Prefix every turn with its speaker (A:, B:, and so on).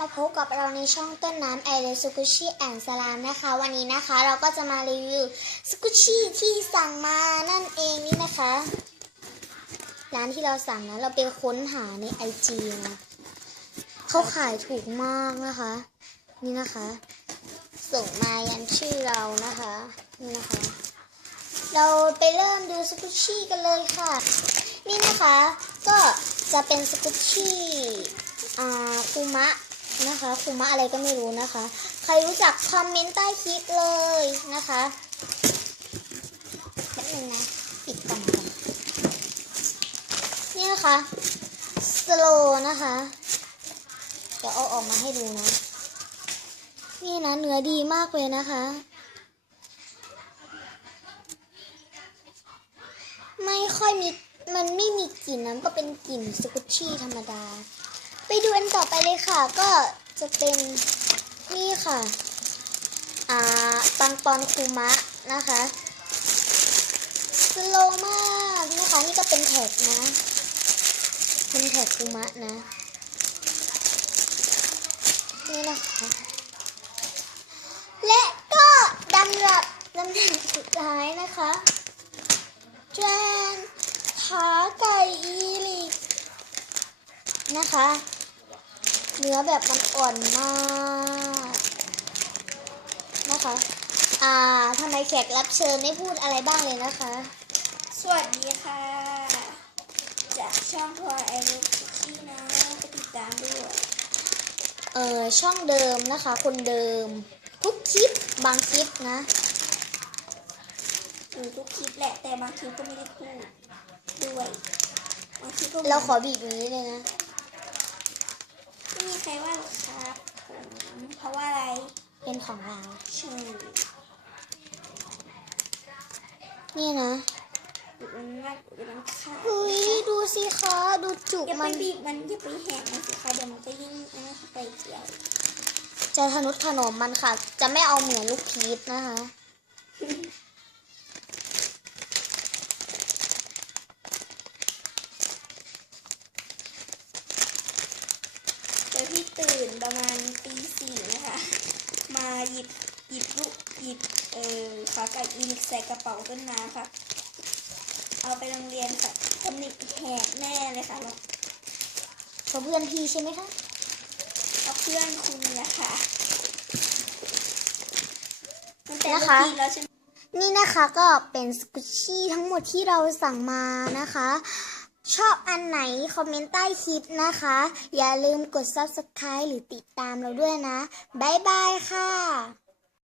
A: มาพบกับเราในช่องต้นน้ำแอร์เดสกุชิแอนสลามนะคะ วันนี้นะคะเราก็จะมารีวิวสกุชิที่สั่งมานั่นเองนี่นะคะ ร้านที่เราสั่งนะเราไปค้นหาในไอจีนะเขาขายถูกมากนะคะ นี่นะคะ ส่งมายันชื่อเรานะคะ นี่นะคะ เราไปเริ่มดูสกุชชี่กันเลยค่ะ นี่นะคะก็จะเป็นสกุชชี่อ่าคูมะ นะคะคูมะอะไรก็ไม่รู้นะคะ ใครรู้จักคอมเมนต์ใต้คลิปเลยนะคะแป๊บนึงนะปิดกล่องก่อนนี่นะคะสโลนะคะ เดี๋ยวเอาออกมาให้ดูนะ นี่นะเนื้อดีมากเลยนะคะ ไม่ค่อยมีมันไม่มีกลิ่นนะก็เป็นกลิ่นสกุชชี่ธรรมดา ไปดูอันต่อไปเลยค่ะ ก็จะเป็นนี่ค่ะอ่าปังปอนคูมะนะคะสโลมากนะคะนี่ก็เป็นแท็กนะเป็นแท็กคูมะนะนี่นะคะและก็ดำรับลำดับสุดท้ายนะคะแจนขาไก่อีลิกนะคะ เนื้อแบบมันอ่อนมากนะคะ อ่าทำไมแขกรับเชิญไม่พูดอะไรบ้างเลยนะคะ
B: สวัสดีค่ะ จากช่องพลอยไอรูคุกกี้นะไปติดตามด้วย
A: เออช่องเดิมนะคะ คนเดิม ทุกคลิปบางคลิปนะ
B: หรือทุกคลิปแหละ แต่บางคลิปก็ไม่ได้พูดด้วยบางคลิปก็
A: เราขอบีบอย่างนี้เลยนะ
B: ไม่มีใครว่าหรอกครับผมเพราะว่าอะไร
A: เป็นของเรา
B: เชิญ
A: นี่นะ
B: อุดมันมากอุดมันขาด
A: เฮ้ยดูสิคะดูจุก
B: อย่าไป
A: มัน
B: บีบมันอย่าไปแหกมันสิคะเดี๋ยวมันจะยิ่งอันนั้นเข้าไปเกี่ยว
A: จะทนุถนอมมันค่ะ จะไม่เอาเหมือนลูกพีชนะคะ
B: เดี๋ยวพี่ตื่นประมาณตีสี่นะคะ มาหยิบหยิบลูกหยิบเอ่อขาไก่อีลิกใส่กระเป๋าต้นน้ำค่ะ เอาไปโรงเรียนค่ะตำหนิแหกแน่เลยค่ะแล้ว
A: เพราะเพื่อนพี่ใช่ไหมคะ
B: เอาเพื่อนคุณนี่แหละค่ะตั้งแต่
A: นะคะ
B: เมื่อกี้แล้วใช่ไหม
A: นี่นะคะก็เป็นสกุชชี่ทั้งหมดที่เราสั่งมานะคะ ชอบอันไหน คอมเมนต์ใต้คลิปนะคะ อย่าลืมกด subscribe หรือติดตามเราด้วยนะ บ๊ายบายค่ะ